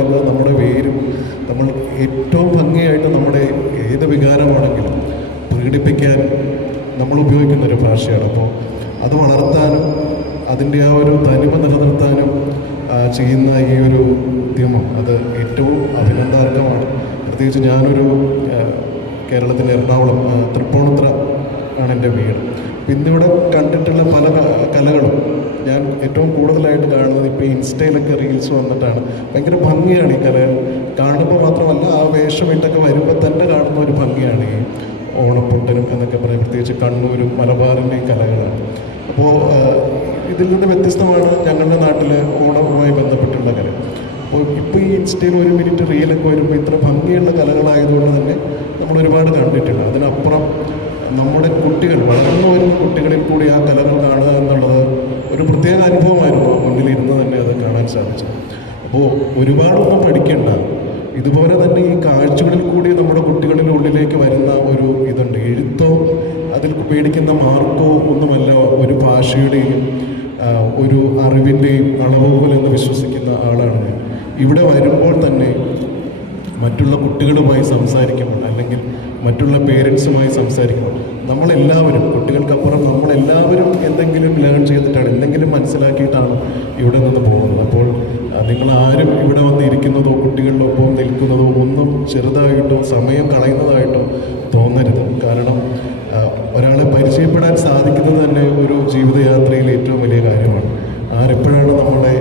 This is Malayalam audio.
നമ്മുടെ പേരും നമ്മൾ ഏറ്റവും ഭംഗിയായിട്ട് നമ്മുടെ ഏത് വികാരമാണെങ്കിലും പ്രകടിപ്പിക്കാൻ നമ്മൾ ഉപയോഗിക്കുന്ന ഒരു ഭാഷയാണ്. അപ്പോൾ അത് വളർത്താനും അതിന്റെ ആ ഒരു തനിമ നിലനിർത്താനും ചെയ്യുന്ന ഈ ഒരു ഉദ്യമം അത് ഏറ്റവും അഭിനന്ദാർഹമാണ്. പ്രത്യേകിച്ച് ഞാനൊരു കേരളത്തിന്റെ എറണാകുളം തൃപ്പൂണിത്ര ആണ് എന്റെ വീട്. ഇന്നിവിടെ കണ്ടിട്ടുള്ള പല കലകളും ഞാൻ ഏറ്റവും കൂടുതലായിട്ട് കാണുന്നത് ഇപ്പോൾ ഇൻസ്റ്റയിലൊക്കെ റീൽസ് വന്നിട്ടാണ്. ഭയങ്കര ഭംഗിയാണ് ഈ കലകൾ. കാണുമ്പോൾ മാത്രമല്ല ആ വേഷമിട്ടൊക്കെ വരുമ്പോൾ തന്നെ കാണുന്ന ഒരു ഭംഗിയാണ് ഈ ഓണപ്പൊട്ടനും എന്നൊക്കെ പറയും. പ്രത്യേകിച്ച് കണ്ണൂരും മലബാറിന്റെ ഈ കലകളാണ് അപ്പോൾ ഇതിൽ നിന്ന് വ്യത്യസ്തമാണ് ഞങ്ങളുടെ നാട്ടിലെ ഓണവുമായി ബന്ധപ്പെട്ടുള്ള കല. അപ്പോൾ ഇപ്പോൾ ഈ ഇൻസ്റ്റയിൽ ഒരു മിനിറ്റ് റീലൊക്കെ വരുമ്പോൾ ഇത്ര ഭംഗിയുള്ള കലകളായതുകൊണ്ട് തന്നെ നമ്മൾ ഒരുപാട് കണ്ടിട്ടുണ്ട്. അതിനപ്പുറം നമ്മുടെ കുട്ടികൾ വളർന്നു വരുന്ന കുട്ടികളിൽ കൂടി ആ കലകൾ കാണുക എന്നുള്ളത് ഒരു പ്രത്യേക അനുഭവമായിരുന്നു. മുന്നിൽ ഇരുന്ന് തന്നെ അത് കാണാൻ സാധിച്ചു അപ്പോൾ ഒരുപാടൊന്നും പഠിക്കേണ്ട. ഇതുപോലെ തന്നെ ഈ കാഴ്ചകളിൽ കൂടി നമ്മുടെ കുട്ടികളുടെ ഉള്ളിലേക്ക് വരുന്ന ഒരു ഇതുണ്ട്. എഴുത്തോ അതിൽ പേടിക്കുന്ന മാർക്കോ ഒന്നുമല്ല ഒരു ഭാഷയുടെയും ഒരു അറിവിന്റെയും അളവുകൾ ആളാണ് ഞാൻ. ഇവിടെ വരുമ്പോൾ തന്നെ മറ്റുള്ള കുട്ടികളുമായി സംസാരിക്കുമ്പോൾ അല്ലെങ്കിൽ മറ്റുള്ള പേരൻസുമായി സംസാരിക്കുമ്പോൾ നമ്മളെല്ലാവരും കുട്ടികൾക്കപ്പുറം നമ്മളെല്ലാവരും എന്തെങ്കിലും ലേൺ ചെയ്തിട്ടാണ് എന്തെങ്കിലും മനസ്സിലാക്കിയിട്ടാണ് ഇവിടെ നിന്ന് പോകുന്നത്. അപ്പോൾ നിങ്ങൾ ആരും ഇവിടെ വന്ന് ഇരിക്കുന്നതോ കുട്ടികളിലൊപ്പം നിൽക്കുന്നതോ ഒന്നും ചെറുതായിട്ടോ സമയം കളയുന്നതായിട്ടോ തോന്നരുത്. കാരണം ഒരാളെ പരിചയപ്പെടാൻ സാധിക്കുന്നത് തന്നെ ഒരു ജീവിതയാത്രയിൽ ഏറ്റവും വലിയ കാര്യമാണ്. ആരെപ്പോഴാണ് നമ്മളെ